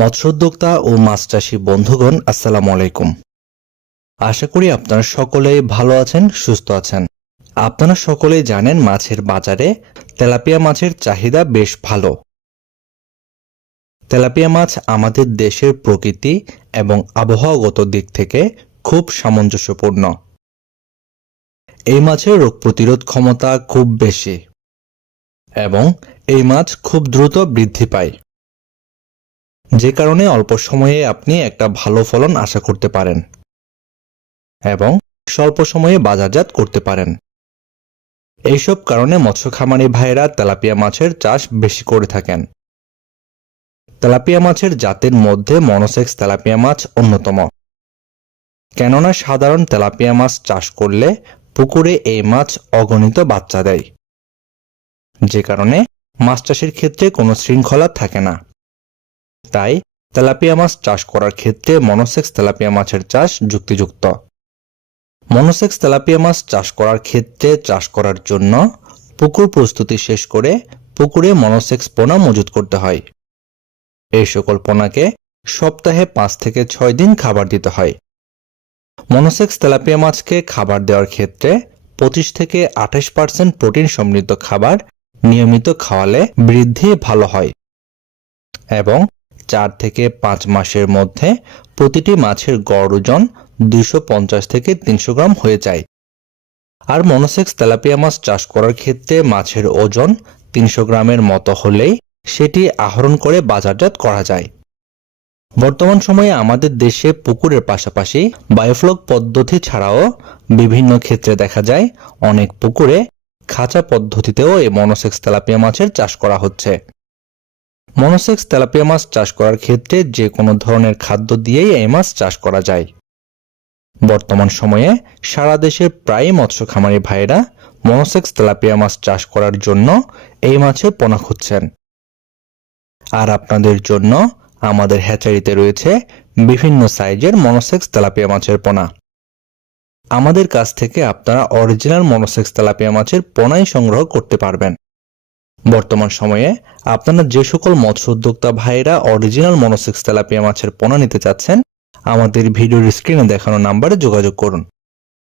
মৎস্য উদ্যোক্তা ও মাছ চাষী বন্ধুগণ, আসসালামু আলাইকুম। আশা করি আপনারা সকলেই ভালো আছেন, সুস্থ আছেন। আপনারা সকলেই জানেন মাছের বাজারে তেলাপিয়া মাছের চাহিদা বেশ ভালো। তেলাপিয়া মাছ আমাদের দেশের প্রকৃতি এবং আবহাওয়াগত দিক থেকে খুব সামঞ্জস্যপূর্ণ। এই মাছের রোগ প্রতিরোধ ক্ষমতা খুব বেশি এবং এই মাছ খুব দ্রুত বৃদ্ধি পায়, যে কারণে অল্প সময়ে আপনি একটা ভালো ফলন আশা করতে পারেন এবং স্বল্প সময়ে বাজারজাত করতে পারেন। এইসব কারণে মৎস্য খামারি ভাইরা তেলাপিয়া মাছের চাষ বেশি করে থাকেন। তেলাপিয়া মাছের জাতের মধ্যে মনোসেক্স তেলাপিয়া মাছ অন্যতম, কেননা সাধারণ তেলাপিয়া মাছ চাষ করলে পুকুরে এই মাছ অগণিত বাচ্চা দেয়, যে কারণে মাছ চাষের ক্ষেত্রে কোনো শৃঙ্খলা থাকে না। তাই তেলাপিয়া মাছ চাষ করার ক্ষেত্রে মনোসেক্স তেলাপিয়া মাছের চাষ যুক্তিযুক্ত। মনোসেক্স তেলাপিয়া মাছ চাষ করার ক্ষেত্রে চাষ করার জন্য পুকুর প্রস্তুতি শেষ করে পুকুরে মনোসেক্স পোনা মজুত করতে হয়। এই সকল পোনাকে সপ্তাহে 5 থেকে 6 দিন খাবার দিতে হয়। মনোসেক্স তেলাপিয়া মাছকে খাবার দেওয়ার ক্ষেত্রে 25 থেকে 28% প্রোটিন সমৃদ্ধ খাবার নিয়মিত খাওয়ালে বৃদ্ধি ভালো হয় এবং 4 থেকে 5 মাসের মধ্যে প্রতিটি মাছের গড় ওজন 250 থেকে 300 গ্রাম হয়ে যায়। আর মনোসেক্স তেলাপিয়া মাছ চাষ করার ক্ষেত্রে মাছের ওজন 300 গ্রামের মতো হলেই সেটি আহরণ করে বাজারজাত করা যায়। বর্তমান সময়ে আমাদের দেশে পুকুরের পাশাপাশি বায়োফ্লক পদ্ধতি ছাড়াও বিভিন্ন ক্ষেত্রে দেখা যায় অনেক পুকুরে খাঁচা পদ্ধতিতেও এই মনোসেক্স তেলাপিয়া মাছের চাষ করা হচ্ছে। মনোসেক্স তেলাপিয়া মাছ চাষ করার ক্ষেত্রে যে কোনো ধরনের খাদ্য দিয়েই এই মাছ চাষ করা যায়। বর্তমান সময়ে সারা দেশের প্রায় মৎস্য খামারি ভাইরা মনোসেক্স তেলাপিয়া মাছ চাষ করার জন্য এই মাছের পোনা খুঁজছেন। আর আপনাদের জন্য আমাদের হ্যাচারিতে রয়েছে বিভিন্ন সাইজের মনোসেক্স তেলাপিয়া মাছের পোনা। আমাদের কাছ থেকে আপনারা অরিজিনাল মনোসেক্স তেলাপিয়া মাছের পোনাই সংগ্রহ করতে পারবেন। বর্তমান সময়ে আপনারা যে সকল মৎস্য উদ্যোক্তা ভাইরা অরিজিনাল মনোসেক্স তেলাপিয়া মাছের পোনা নিতে চাচ্ছেন, আমাদের ভিডিওর স্ক্রিনে দেখানো নাম্বারে যোগাযোগ করুন।